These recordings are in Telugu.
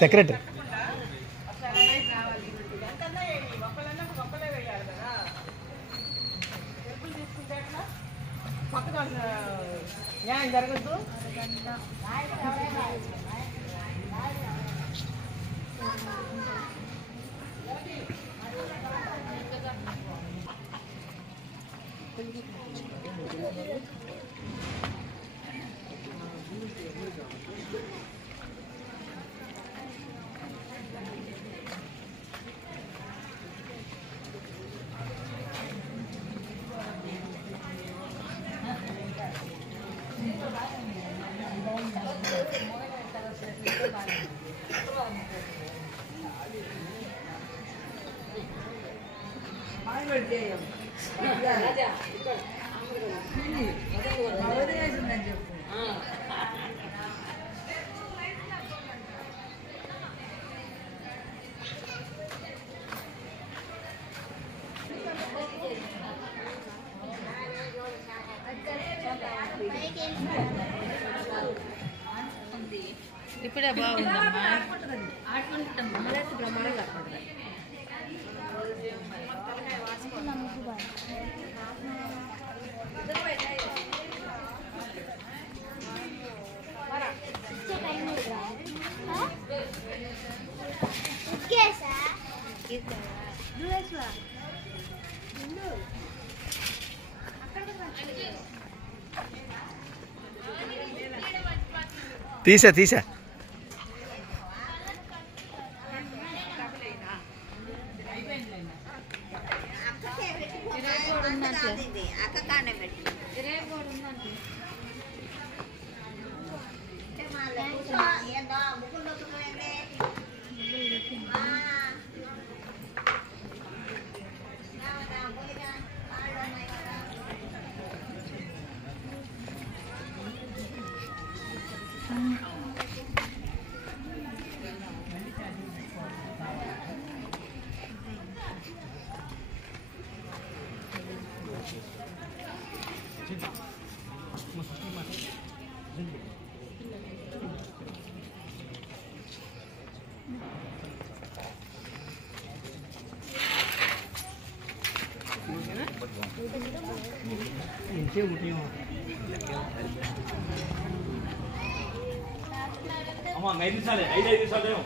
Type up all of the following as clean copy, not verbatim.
సెక్రటరీ జరగద్దు ఇప్పుడే బాగుందమ్మా ఆడుకుంటాం బ్రహ్మాండంగా ఆడుకుంటాం తీసా తీసా అమ్మా 5 నిమిషాలే 5 నిమిషాలేమో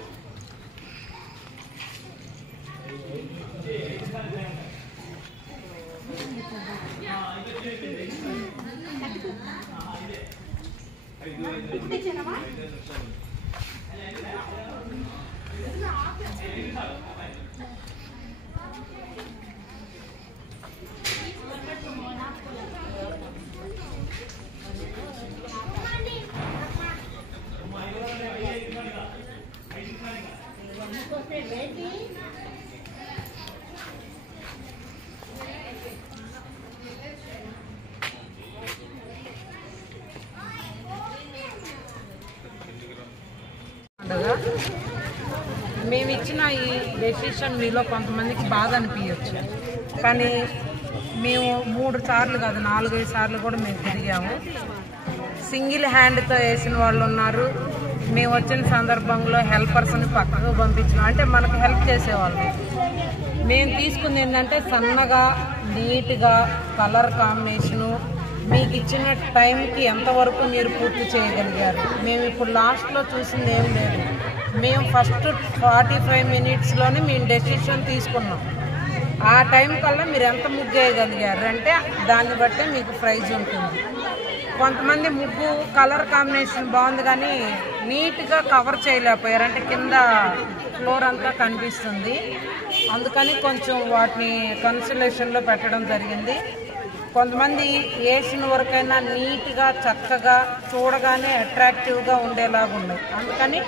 మేము ఇచ్చిన ఈ డెసిషన్ మీలో కొంతమందికి బాధ అనిపించచ్చు, కానీ మేము 3 సార్లు కాదు 4-5 సార్లు కూడా మేము తిరిగాము. సింగిల్ హ్యాండ్తో వేసిన వాళ్ళు ఉన్నారు. మేము వచ్చిన సందర్భంలో హెల్పర్స్ని పక్కకు పంపించినాం, అంటే మనకు హెల్ప్ చేసేవాళ్ళు. మేము తీసుకుంది ఏంటంటే సన్నగా నీట్గా కలర్ కాంబినేషను మీకు ఇచ్చిన టైంకి ఎంతవరకు మీరు పూర్తి చేయగలిగారు. మేము ఇప్పుడు లాస్ట్లో చూసింది ఏం లేదు. మేము ఫస్ట్ 45 మినిట్స్లోనే మేము డెసిషన్ తీసుకున్నాం. ఆ టైం కల్లా మీరు ఎంత ముగ్గు వేయగలిగారు అంటే దాన్ని బట్టే మీకు ప్రైజ్ ఉంటుంది. కొంతమంది ముగ్గు కలర్ కాంబినేషన్ బాగుంది కానీ నీట్గా కవర్ చేయలేకపోయారు, అంటే కింద ఫ్లోర్ అంతా కనిపిస్తుంది. అందుకని కొంచెం వాటిని కన్సలేషన్లో పెట్టడం జరిగింది. కొంతమంది వేసిన వరకైనా నీట్గా చక్కగా చూడగానే అట్రాక్టివ్గా ఉండేలాగా ఉన్నాయి, అందుకని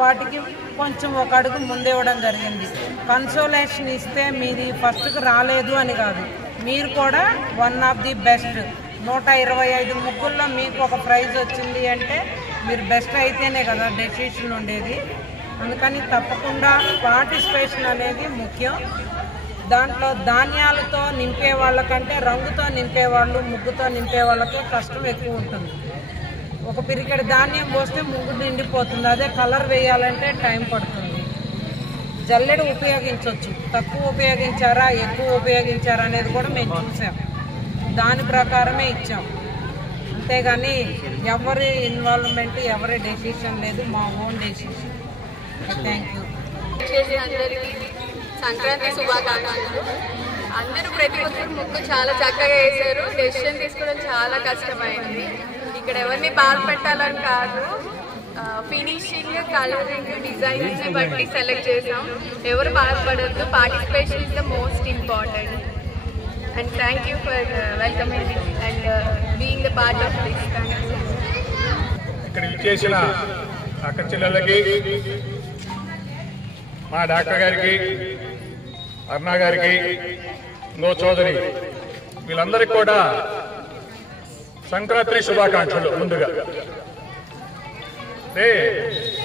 వాటికి కొంచెం ఒక అడుగు ముందేవ్వడం జరిగింది. కన్సోలేషన్ ఇస్తే మీది ఫస్ట్కి రాలేదు అని కాదు, మీరు కూడా వన్ ఆఫ్ ది బెస్ట్. 125 ముగ్గుల్లో మీకు ఒక ప్రైజ్ వచ్చింది అంటే మీరు బెస్ట్ అయితేనే కదా డెసిషన్ ఉండేది. అందుకని తప్పకుండా పార్టిసిపేషన్ అనేది ముఖ్యం. దాంట్లో ధాన్యాలతో నింపే వాళ్ళకంటే రంగుతో నింపే వాళ్ళు, ముగ్గుతో నింపే వాళ్ళకే కష్టం ఎక్కువ ఉంటుంది. ఒక పిరికెడు ధాన్యం పోస్తే ముగ్గు నిండిపోతుంది. అదే కలర్ వేయాలంటే టైం పడుతుంది. జల్లెడ ఉపయోగించవచ్చు, తక్కువ ఉపయోగించారా ఎక్కువ ఉపయోగించారా అనేది కూడా మేము చూసాం. దాని ప్రకారమే ఇచ్చాం. అంతేగాని ఎవరి ఇన్వాల్వ్మెంట్, ఎవరి డెసిషన్ లేదు, మా ఓన్ డెసిషన్. Thank you. అందరికీ సంక్రాంతి శుభాకాంక్షలు. అందరూ ప్రతి ఒక్కరు ముగ్గు చాలా చక్కగా వేశారు. డెసిషన్ తీసుకోవడం చాలా కష్టమైంది. ఇక్కడ ఎవరిని బాధ పెట్టాలని కాదు, ఫినిషింగ్, కలరింగ్, డిజైన్స్ బట్టి సెలెక్ట్ చేసాం. ఎవరు బాధపడద్దు. Participation is the most important. And thank you for welcoming and being the part of this. ఇక్కడ ఇచ్చేసిన అక్క చెల్లెళ్ళకి, మా డాక్టర్ గారికి, అరుణ గారికి, ఇంకో చౌదరి, వీళ్ళందరికీ కూడా సంక్రాంతి శుభాకాంక్షలు. ముందుగా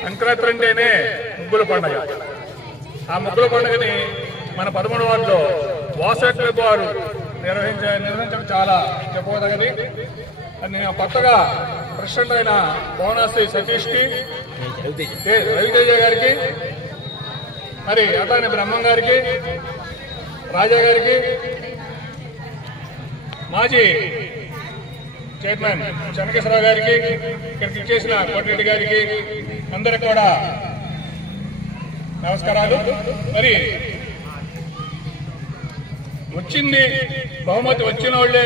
సంక్రాంతి అంటేనే ముగ్గుల పండుగ. ఆ ముగ్గుల పండుగని మన 13వ వార్డులో వాసవి వారు నిర్వహించడం చాలా చెప్పదగది. నేను కొత్తగా ప్రెసిడెంట్ అయిన భువనాశ్రీ సతీష్కి, రవితేజ గారికి, మరి అట్లానే బ్రహ్మం గారికి, రాజా గారికి, మాజీ చైర్మన్ చెన్నకేశ్వరరావు గారికి, ఇక్కడికి ఇచ్చేసిన కోటిరెడ్డి గారికి, అందరికి కూడా నమస్కారాలు. మరి వచ్చింది బహుమతి వచ్చిన వాళ్ళే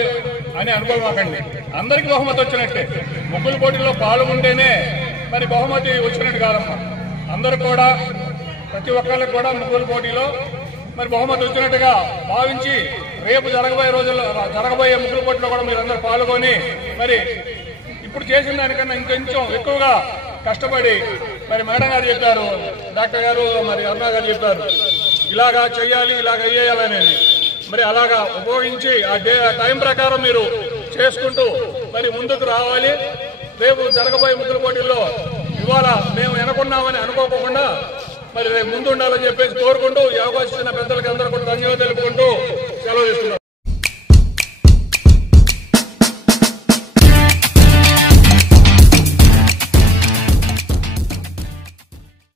అని అనుకోమాకండి. అందరికీ బహుమతి వచ్చినట్టే. ముగ్గుల పోటీలో పాల్గొంటేనే మరి బహుమతి వచ్చినట్టు కాదమ్మా. అందరూ కూడా, ప్రతి ఒక్కరికి కూడా ముగ్గుల పోటీలో మరి బహుమతి వచ్చినట్టుగా భావించి రేపు జరగబోయే ముగ్గుల పోటీలో కూడా మీరందరూ పాల్గొని మరి ఇప్పుడు చేసిన దానికన్నా ఇంకొంచెం ఎక్కువగా కష్టపడి, మరి మేడం గారు చెప్పారు, డాక్టర్ గారు, మరి అరుణ గారు చెప్పారు, ఇలాగా చెయ్యాలి, ఇలాగ అయ్యేయాలనేది. మరి అలాగా ఉపయోగించి ఆ టైం ప్రకారం మీరు చేసుకుంటూ మరి ముందుకు రావాలి. రేపు జరగబోయే ముగ్గుల పోటీల్లో ఇవాళ మేము వెనకున్నామని అనుకోకుండా మరి రేపు ముందు ఉండాలని చెప్పేసి కోరుకుంటూ ఈ అవకాశం ఇచ్చిన పెద్దలకి అందరూ కూడా ధన్యవాదాలు.